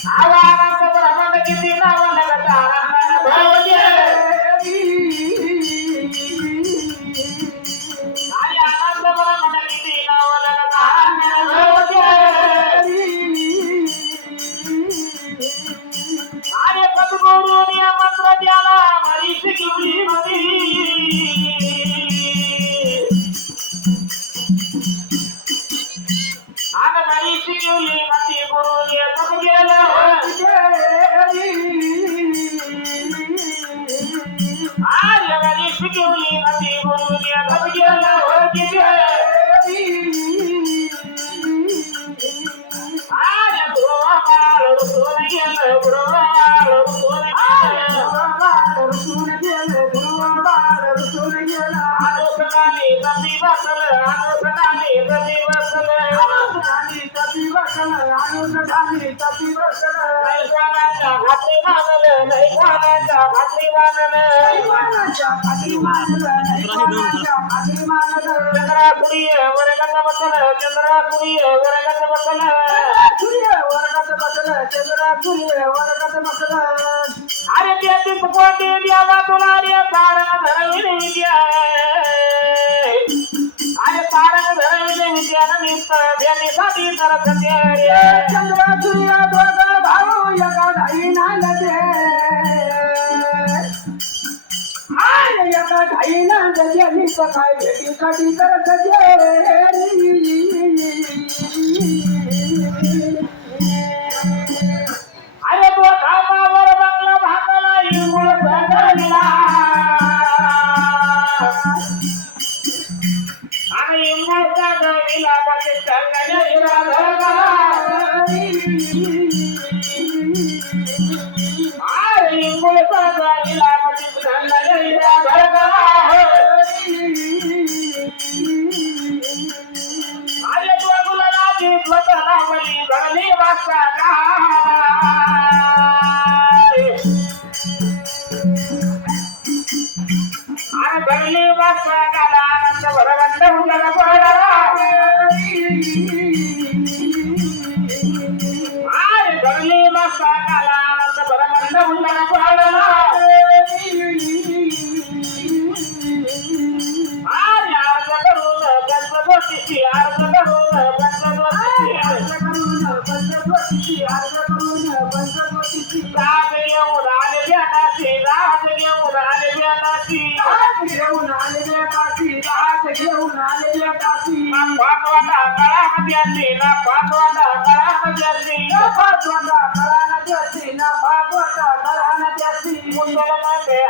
आवारात ब्रह्मांड किती नाव तारा भावजे आई आनंद ब्रह्मांड किती नाव तारा भावजे अरे सद्गुरूनी मंत्र द्याला मरीच घेऊली मधी आग मरीच घेऊली मधी गुरुनी तप गेला आर्य मरीच घेऊली मधी गुरुनी तप गेला आर्य गुरुवार रुसूल गेला गुरुवार रुसूल गेला अनुसनानी तपी बसल अनुसनानी तपी बसल नाही गाण्याच्या खात्री मानलं नाही गाण्याच्या खात्री मानलं चंद्रापुरी वरगत बसल चंद्रापुरी वरगत बसल अरे त्याची कोटी द्यावा तुला रे कारण धरविले विद्या अरे कारण धरविले विद्या निस्त ध्यानीसाठी तर सत्य चंद्रापुरी दोघ भाऊ एका ढाई नांदते एका ढाई नांदते निस्त काय भेटीसाठी तर सत्य अरे तो खामावर बंगला भागला इंगुळ भागला आणि इंगुळ भागला बाकी चालला हिरा धरला अरे इंगुळ भागला बाकी चालला हिरा धरला अरे तो गुलाबाची स्वतःला बली धरली वासा धरली वासा गाला आनंद भरवंत उंगला पडला धरली वासा गाला आनंद भरवंत उंगला पडला अर्ज करून पंचगोष्टीची अर्ज करून पंचगोष्टीची राग येऊन आले बेटाची राग घेऊन आले बेटाची पाचवाटा कळामध्ये ना पाचवाटा कळामध्ये मुसलमाने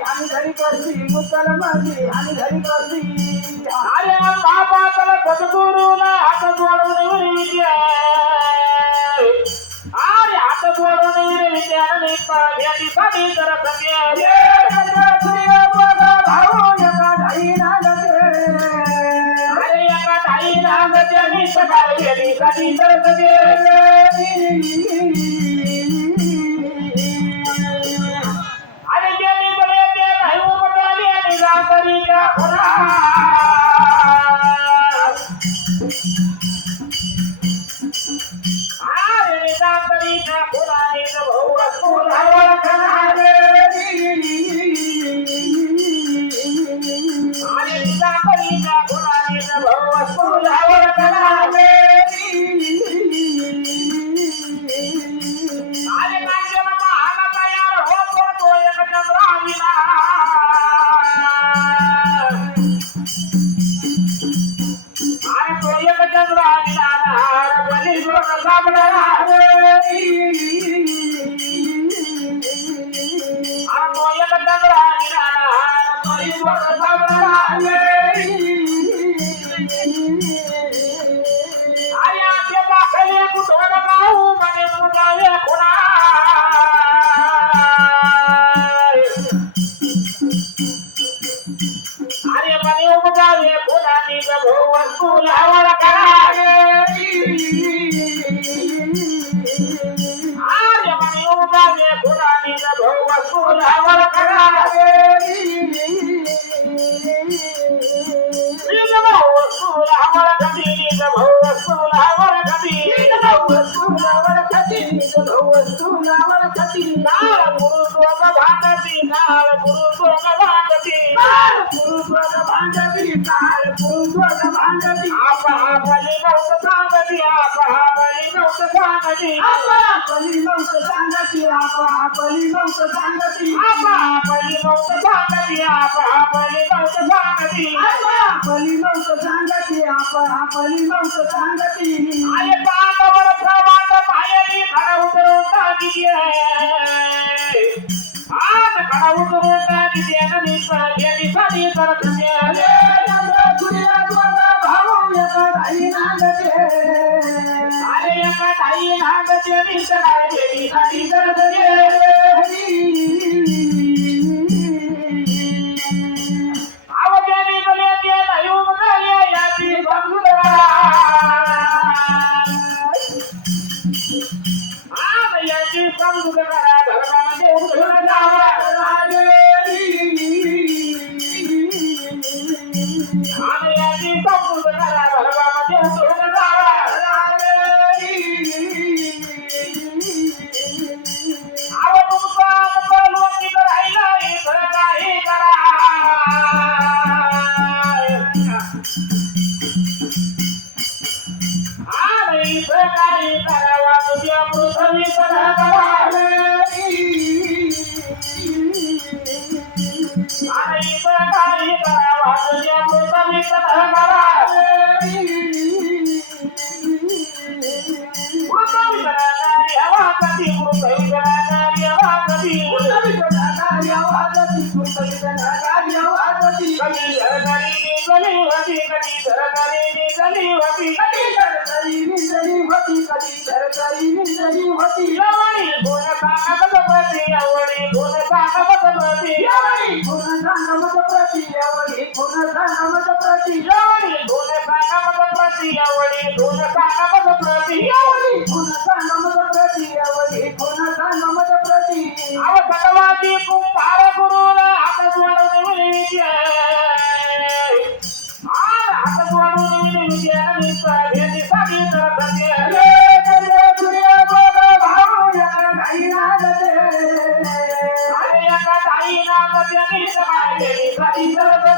आणि घरी करती मुसलमाने आणि घरी करती अरे बाबाला सद्गुरूला हात जोडून विद्या अरे हात जोडून विद्या ध्यानीसाठी तर सत्य भाऊ एका ढाई नांदते अरे एका ढाई नांदते निस्त काय ध्यानीसाठी तर सत्य अरे ज्यांनी बरे ते नाही उमटली आणि जातरी का खुरा अरे जातरी का खुरा एक भाऊ असू धावळ करणारे अरे जातरी का खुरा एक भाऊ असू धावळ करणारे अरे कांचन महाल तयार होतो तो एक चंद्राविला अरे तो एक चंद्राविला हार बली जोड सापडला अरे तो एक चंद्राविला हार बली जोड सापडला अरे आजच्या दाखले कुठं गाऊ म्हणे मुलावे खुणा अरे म्हणे मुलावे खुणानी भाऊ वस्तू लावळ करा अरे म्हणे मुलावे खुणानी भाऊ वस्तू लावळ करा भाऊ वस्तू लावळ कधी भाऊ वस्तूलावर खती वस्तूलावर खती वस्तूलावर खती नाळ गुरु सोग भांडती नाळ गुरु सोग भांडती गुरु सोग भांडती नाळ गुरु सोग भांडती आपा बली नव्हतं सांगती आपा बली नव्हतं सांगती आपा बली नव्हतं सांगती आपा बली नव्हतं सांगती आपा बली नव्हतं सांगती आपा बली नव्हतं सांगती आपा बली नव्हतं सांगती आपा बली नव्हतं सांगती आये पांडवर प्रमाण पायरी खडा उतरून टाकी आज खडा उतरून टाकी आणि साठी करत अरे एका ताई नांदते साठी करत आवड्याने गल्याचे नयून गल्या याची याची समजूत करा धर्मामध्ये उठून जावा आणि याची समजूत करा धर्मामध्ये उठून जावा आव तुमचा लोकित राहिला इतर काही करा इतर काही करावा तुझ्या पृथ्वी करा इतर काही करावा तुझ्या पृथ्वी करा पृथ्वी कराणारी हवा कधी पृथ्वी कराणारी हवा कधी पृथ्वी कराणारी हवा कधी पृथ्वी कराणारी हवा कधी कधी धरणारी निघाली होती कधी धरणारी निघाली होती कधी धरणारी निघाली होती कधी धरणारी निघाली होती यावळी गुण सांगत प्रती यावळी गुण सांगत प्रती यावळी गुण सांगत प्रती यावळी गुण सांगत प्रती यावळी गुण सांगत प्रती यावळी गुण सांगत प्रती यावळी गुण सांगत प्रती यावळी गुण सांगत प्रती आव सर्वांची कुंभार गुरुला हात जोडून विनविद्या हात जोडून विनविद्या भेटी साठी करत एका ताई नामते भेटी साठी करत